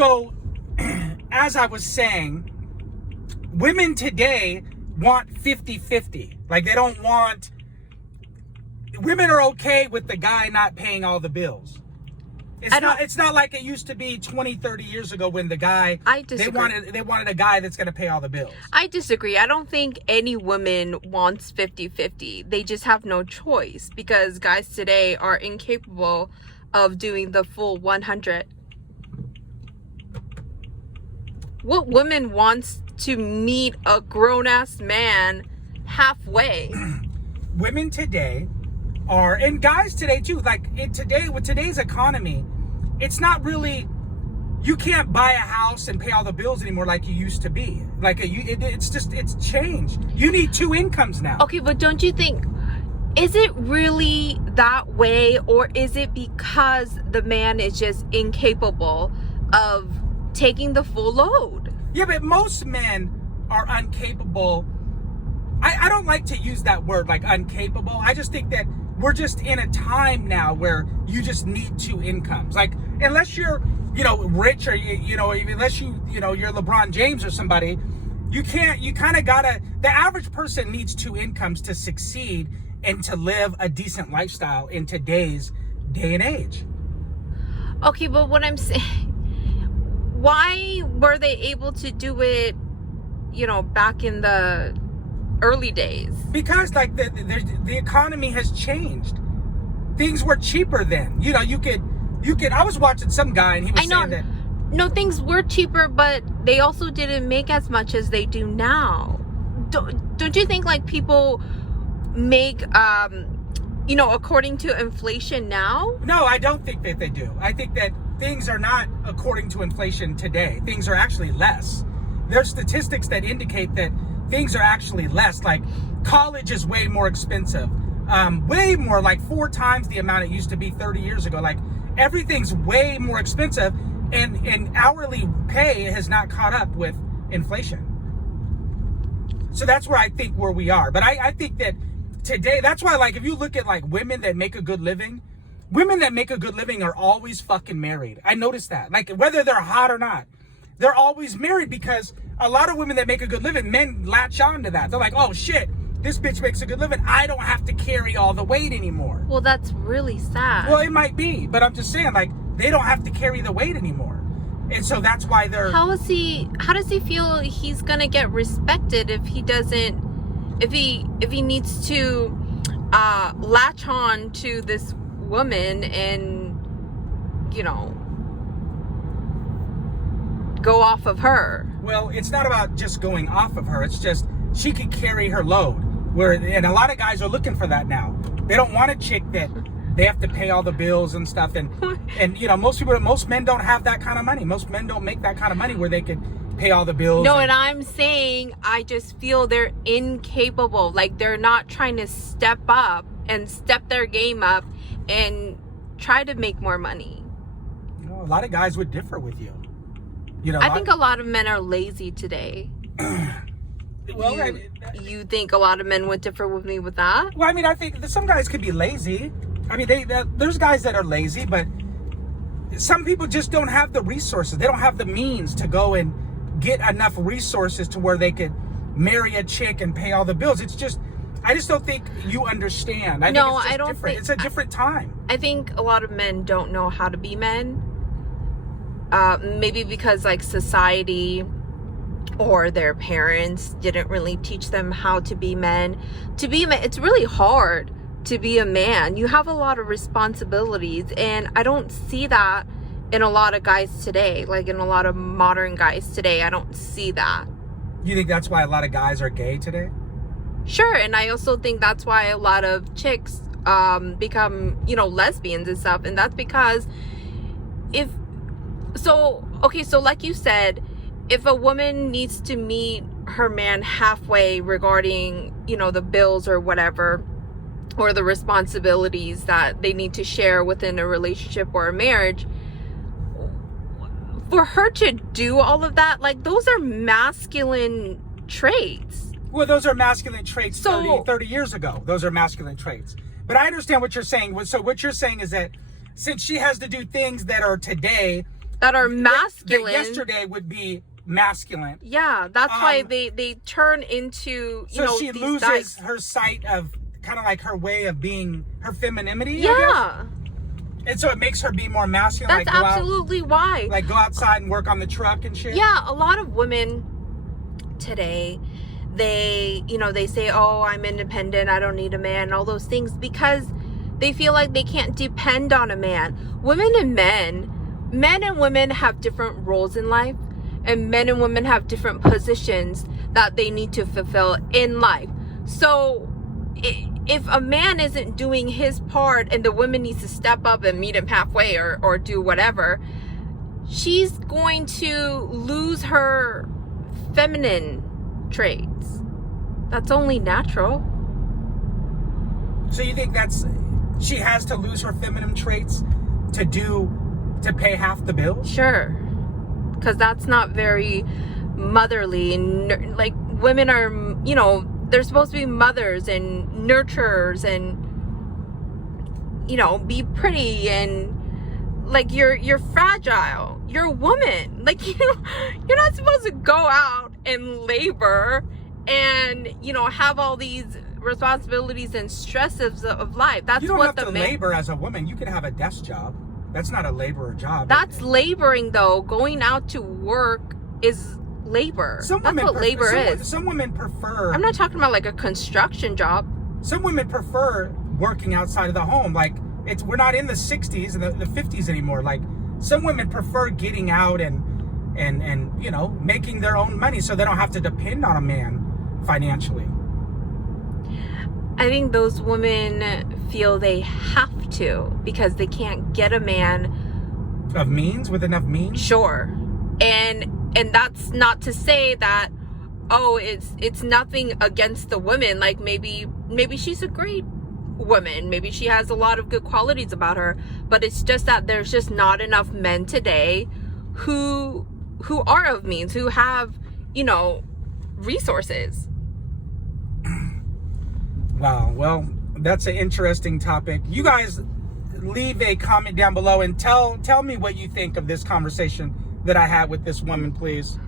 So, as I was saying, women today want 50-50. Like, they don't want... Women are okay with the guy not paying all the bills. It's not like it used to be 20, 30 years ago when the guy... I disagree. They wanted a guy that's going to pay all the bills. I disagree. I don't think any woman wants 50-50. They just have no choice because guys today are incapable of doing the full 100. What woman wants to meet a grown-ass man halfway? Women today are, and guys today too, like with today's economy, it's not really, you can't buy a house and pay all the bills anymore like you used to be. Like it's changed. You need two incomes now. Okay, but don't you think, is it really that way, or is it because the man is just incapable of taking the full load? Yeah, but most men are incapable. I don't like to use that word, like incapable. I just think that we're just in a time now where you just need two incomes. Like, unless you're, rich, or, unless you're LeBron James or somebody, you kind of gotta, the average person needs two incomes to succeed and to live a decent lifestyle in today's day and age. Okay, but what I'm saying, why were they able to do it, back in the early days? Because like the economy has changed. Things were cheaper then. You could I was watching some guy and he was saying that no, things were cheaper, but they also didn't make as much as they do now. Don't you think like people make according to inflation now? No, I don't think that they do. I think that things are not according to inflation today. Things are actually less. There's statistics that indicate that things are actually less. Like, college is way more expensive. Way more, like 4 times the amount it used to be 30 years ago. Like, everything's way more expensive, and hourly pay has not caught up with inflation. So that's where I think where we are. But I think that today, that's why, like, if you look at like women that make a good living, women that make a good living are always fucking married. I noticed that. Like, whether they're hot or not, they're always married, because a lot of women that make a good living, men latch on to that. They're like, oh shit, this bitch makes a good living. I don't have to carry all the weight anymore. Well, that's really sad. Well, it might be, but I'm just saying, like, they don't have to carry the weight anymore. And so that's why they're... How does he feel he's gonna get respected if he doesn't, if he needs to latch on to this woman and, go off of her? Well, it's not about just going off of her. It's just she can carry her load. And a lot of guys are looking for that now. They don't want a chick that they have to pay all the bills and stuff. And most men don't have that kind of money. Most men don't make that kind of money where they could pay all the bills. No, and I'm saying I just feel they're incapable. Like, they're not trying to step up and step their game up and try to make more money. A lot of guys would differ with you. I think a lot of men are lazy today. Well, you think a lot of men would differ with me with that? Well, I mean, I think that some guys could be lazy. I mean, there's guys that are lazy, but some people just don't have the resources. They don't have the means to go and get enough resources to where they could marry a chick and pay all the bills. I just don't think you understand. I don't think it's a different time. I think a lot of men don't know how to be men. Maybe because like society or their parents didn't really teach them how to be men. To be a man, it's really hard to be a man. You have a lot of responsibilities, and I don't see that in a lot of guys today. Like, in a lot of modern guys today, I don't see that. You think that's why a lot of guys are gay today? Sure, and I also think that's why a lot of chicks become, lesbians and stuff, and that's because so like you said, if a woman needs to meet her man halfway regarding, the bills or whatever, or the responsibilities that they need to share within a relationship or a marriage, for her to do all of that, like, those are masculine traits. Well, those are masculine traits 30 years ago. Those are masculine traits. But I understand what you're saying. So what you're saying is that since she has to do things that are today, that are that masculine. yesterday would be masculine. Yeah, that's why they turn into, So she these loses dykes. her sight of kind of like her way of being, her femininity. Yeah, I guess? And so it makes her be more masculine. that's like absolutely why. Like go outside and work on the truck and shit. Yeah, a lot of women today, they say, oh, I'm independent, I don't need a man, all those things, because they feel like they can't depend on a man. Men and women have different roles in life, and men and women have different positions that they need to fulfill in life. So if a man isn't doing his part and the woman needs to step up and meet him halfway or do whatever, she's going to lose her feminine traits. That's only natural. So you think she has to lose her feminine traits to pay half the bill? Sure. Because that's not very motherly. And like, women are, they're supposed to be mothers and nurturers and, be pretty, and like you're fragile. You're a woman. Like, you're not supposed to go out and labor and, have all these responsibilities and stresses of life. That's you don't what have to labor as a woman. You can have a desk job. That's not a laborer job. That's laboring, though. Going out to work is labor. That's what labor is. Some women prefer. I'm not talking about like a construction job. Some women prefer working outside of the home. Like, we're not in the 60s and the 50s anymore. Like, some women prefer getting out and making their own money so they don't have to depend on a man financially. I think those women feel they have to because they can't get a man of means, with enough means. Sure. And that's not to say that, oh, it's nothing against the woman. Like, maybe she's a great woman, maybe she has a lot of good qualities about her, but it's just that there's just not enough men today who are of means, who have resources. Wow. Well, that's an interesting topic. You guys leave a comment down below and tell me what you think of this conversation that I had with this woman, please.